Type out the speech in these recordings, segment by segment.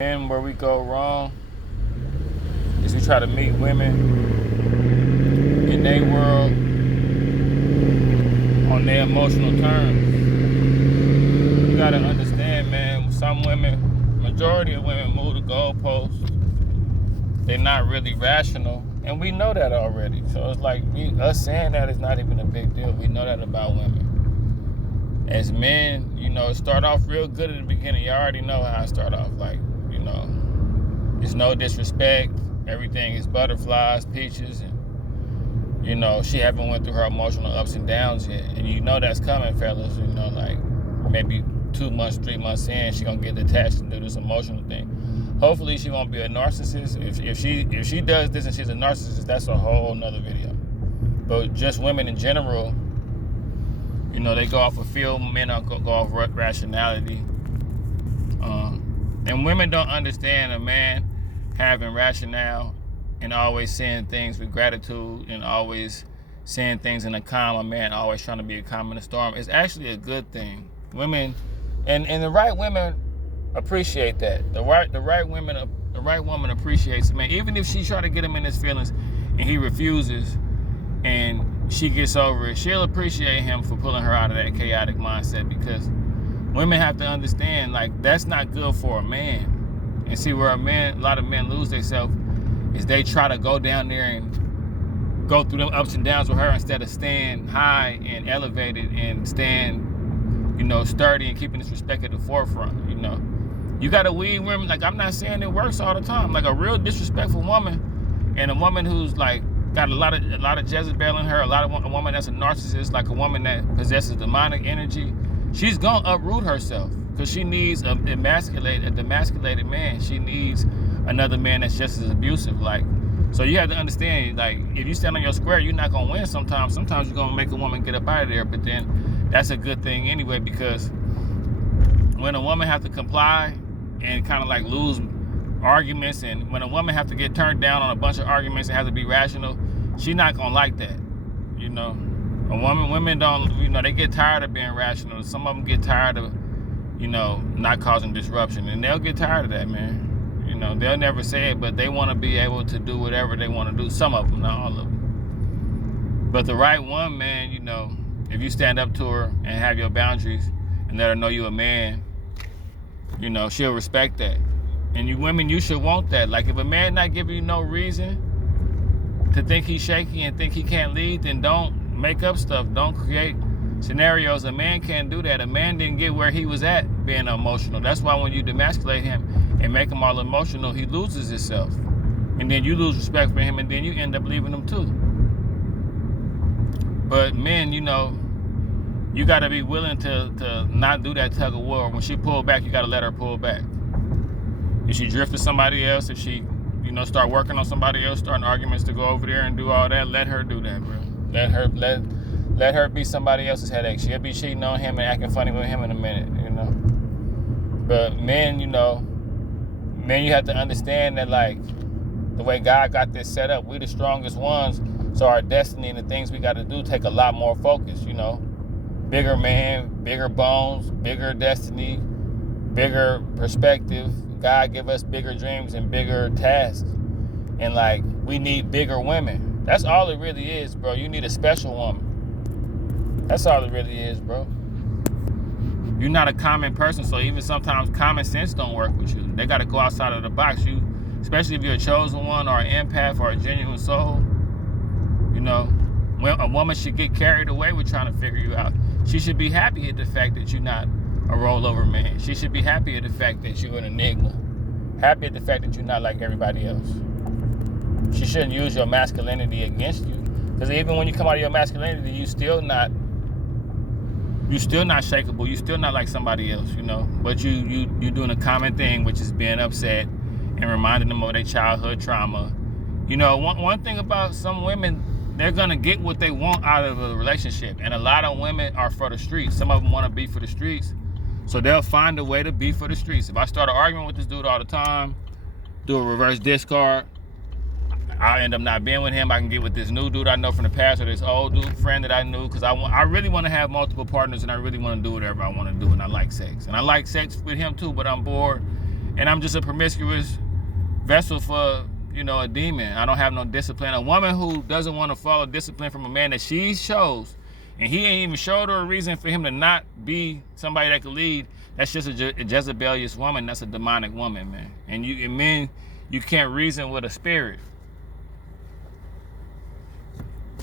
And where we go wrong is we try to meet women in their world on their emotional terms. You gotta understand, man, some women, majority of women move the goalposts. They're not really rational. And we know that already. So it's like us saying that is not even a big deal. We know that about women. As men, it start off real good at the beginning. You already know how it start off. There's no disrespect. Everything is butterflies, peaches, and she haven't went through her emotional ups and downs yet. And that's coming, fellas. Maybe 2 months, 3 months in, she gonna get attached and do this emotional thing. Hopefully she won't be a narcissist. If she does this and she's a narcissist, that's a whole nother video. But just women in general, they go off of feel, men go off rationality. And women don't understand a man having rationale and always saying things with gratitude and always saying things in a calm, a man always trying to be a calm in a storm. It's actually a good thing. Women and the right women appreciate that. The right woman appreciates it, man. Even if she try to get him in his feelings and he refuses and she gets over it, she'll appreciate him for pulling her out of that chaotic mindset, because women have to understand, that's not good for a man. And see, where a lot of men lose themselves is they try to go down there and go through them ups and downs with her instead of staying high and elevated and staying, sturdy and keeping this respect at the forefront. You got to weed women. I'm not saying it works all the time. A real disrespectful woman and a woman who's got a lot of Jezebel in her, a woman that's a narcissist, a woman that possesses demonic energy, she's gonna uproot herself because she needs a demasculated man. She needs another man that's just as abusive. So you have to understand, if you stand on your square, you're not gonna win sometimes. Sometimes you're gonna make a woman get up out of there, but then that's a good thing anyway, because when a woman have to comply and kind of lose arguments, and when a woman have to get turned down on a bunch of arguments and have to be rational, she not gonna like that. Women don't, they get tired of being rational. Some of them get tired of, not causing disruption, and they'll get tired of that, man. They'll never say it, but they want to be able to do whatever they want to do. Some of them, not all of them. But the right one, man, if you stand up to her and have your boundaries and let her know you a man, she'll respect that. And you women, you should want that. If a man not giving you no reason to think he's shaky and think he can't lead, then don't make up stuff. Don't create scenarios. A man can't do that. A man didn't get where he was at being emotional. That's why when you demasculate him and make him all emotional, he loses himself. And then you lose respect for him, and then you end up leaving him too. But men, you got to be willing to not do that tug of war. When she pull back, you got to let her pull back. If she drift to somebody else, if she, start working on somebody else, starting arguments to go over there and do all that, let her do that, bro. Let her be somebody else's headache. She'll be cheating on him and acting funny with him in a minute, But men, men, you have to understand that, the way God got this set up, we the strongest ones. So our destiny and the things we got to do take a lot more focus, Bigger man, bigger bones, bigger destiny, bigger perspective. God give us bigger dreams and bigger tasks. And we need bigger women. That's all it really is, bro. You need a special woman. That's all it really is, bro. You're not a common person, so even sometimes common sense don't work with you. They got to go outside of the box. Especially if you're a chosen one or an empath or a genuine soul. When a woman should get carried away with trying to figure you out. She should be happy at the fact that you're not a rollover man. She should be happy at the fact that you're an enigma. Happy at the fact that you're not like everybody else. She shouldn't use your masculinity against you. Because even when you come out of your masculinity, you still not shakeable. You still not like somebody else, But you're doing a common thing, which is being upset and reminding them of their childhood trauma. One thing about some women, they're gonna get what they want out of a relationship. And a lot of women are for the streets. Some of them want to be for the streets. So they'll find a way to be for the streets. If I start arguing with this dude all the time, do a reverse discard, I'll end up not being with him. I can get with this new dude I know from the past, or this old dude friend that I knew, because I really want to have multiple partners, and I really want to do whatever I want to do, and I like sex. And I like sex with him too, but I'm bored and I'm just a promiscuous vessel for, you know, a demon. I don't have no discipline. A woman who doesn't want to follow discipline from a man that she chose, and he ain't even showed her a reason for him to not be somebody that could lead, that's just a Jezebelious woman. That's a demonic woman, man. And men, you can't reason with a spirit.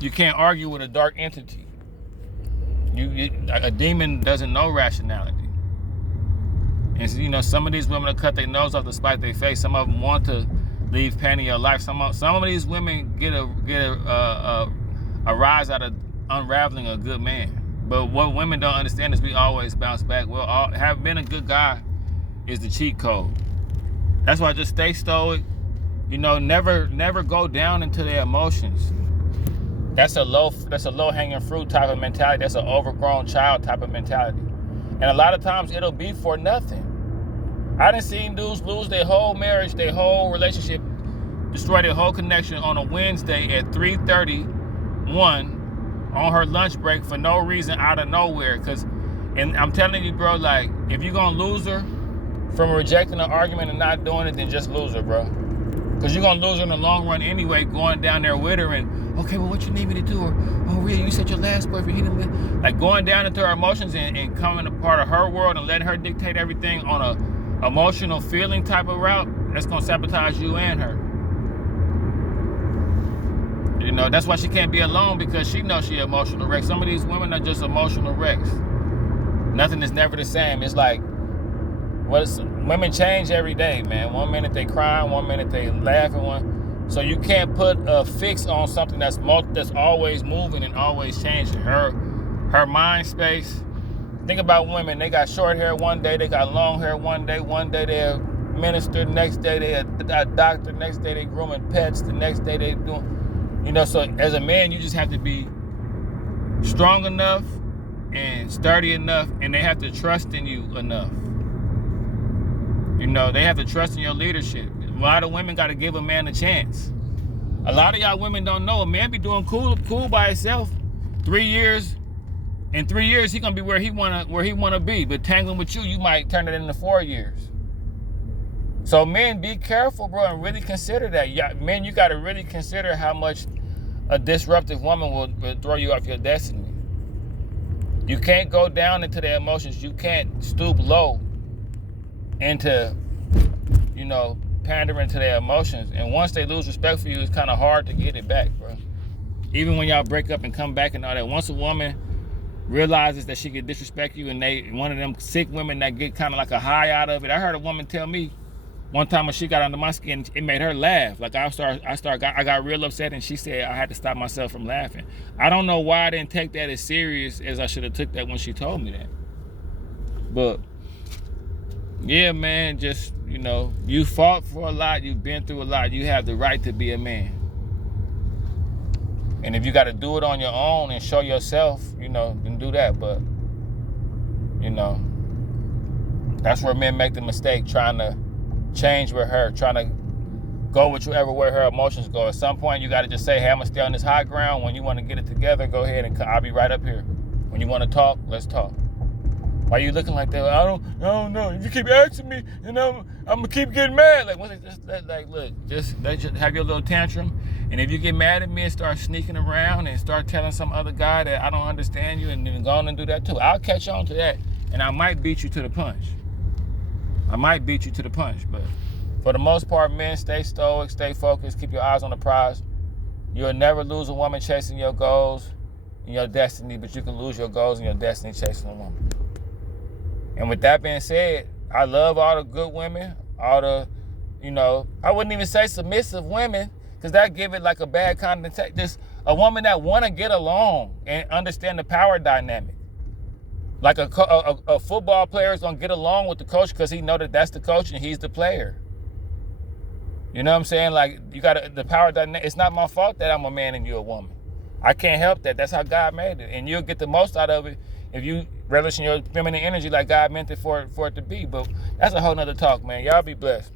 You can't argue with a dark entity. A demon doesn't know rationality. And you know, some of these women will cut their nose off to spite their face. Some of them want to leave pain in your life. Some of these women get a rise out of unraveling a good man. But what women don't understand is we always bounce back. Have been a good guy is the cheat code. That's why just stay stoic. You know, never go down into their emotions. That's a low hanging fruit type of mentality. That's an overgrown child type of mentality. And a lot of times it'll be for nothing. I done seen dudes lose their whole marriage, their whole relationship, destroy their whole connection on a Wednesday at 3:31 on her lunch break for no reason, out of nowhere. And I'm telling you, bro, like, if you're gonna lose her from rejecting an argument and not doing it, then just lose her, bro. Because you're gonna lose her in the long run anyway, going down there with her and, okay, well, what you need me to do? Or, oh, Rhea, you said your last boyfriend, he didn't. Like, going down into her emotions and coming a part of her world and letting her dictate everything on a emotional feeling type of route, that's gonna sabotage you and her. You know, that's why she can't be alone, because she knows she emotional wreck. Some of these women are just emotional wrecks. Nothing is never the same. It's like, women change every day, man. 1 minute they crying, 1 minute they laughing, so you can't put a fix on something that's always moving and always changing. Her mind space. Think about women. They got short hair one day, they got long hair one day they're a minister, next day they're a doctor, next day they grooming pets, the next day they doing, you know. So as a man, you just have to be strong enough and sturdy enough, and they have to trust in you enough. You know, they have to trust in your leadership. A lot of women got to give a man a chance. A lot of y'all women don't know, a man be doing cool by himself. 3 years. In 3 years, he gonna be where he wanna be. But tangling with you might turn it into 4 years. So men, be careful, bro, and really consider that. Yeah, men, you got to really consider how much a disruptive woman will throw you off your destiny. You can't go down into their emotions. You can't stoop low into, you know, pandering to their emotions. And once they lose respect for you, it's kind of hard to get it back, bro. Even when y'all break up and come back and all that, once a woman realizes that she can disrespect you, and one of them sick women that get kind of like a high out of it. I heard a woman tell me one time when she got under my skin, it made her laugh. Like I got real upset, and she said I had to stop myself from laughing. I don't know why I didn't take that as serious as I should have took that when she told me that. But yeah, man, just, you know, you fought for a lot, you've been through a lot, you have the right to be a man. And if you got to do it on your own and show yourself, you know, then do that. But, you know, that's where men make the mistake, trying to change with her, trying to go with where her emotions go. At some point, you got to just say, hey, I'm going to stay on this high ground. When you want to get it together, go ahead, and I'll be right up here. When you want to talk, let's talk. Why you looking like that? I don't know. If you keep asking me, you know, I'm gonna keep getting mad. Like, just have your little tantrum. And if you get mad at me and start sneaking around and start telling some other guy that I don't understand you, and then go on and do that too, I'll catch on to that, and I might beat you to the punch. But for the most part, men, stay stoic, stay focused, keep your eyes on the prize. You'll never lose a woman chasing your goals and your destiny, but you can lose your goals and your destiny chasing a woman. And with that being said, I love all the good women, all the, you know, I wouldn't even say submissive women, because that give it like a bad connotation. Just a woman that want to get along and understand the power dynamic. Like a football player is going to get along with the coach because he know that that's the coach and he's the player. You know what I'm saying? Like, you got the power dynamic. It's not my fault that I'm a man and you're a woman. I can't help that. That's how God made it. And you'll get the most out of it if you relish in your feminine energy like God meant it for it to be. But that's a whole nother talk, man. Y'all be blessed.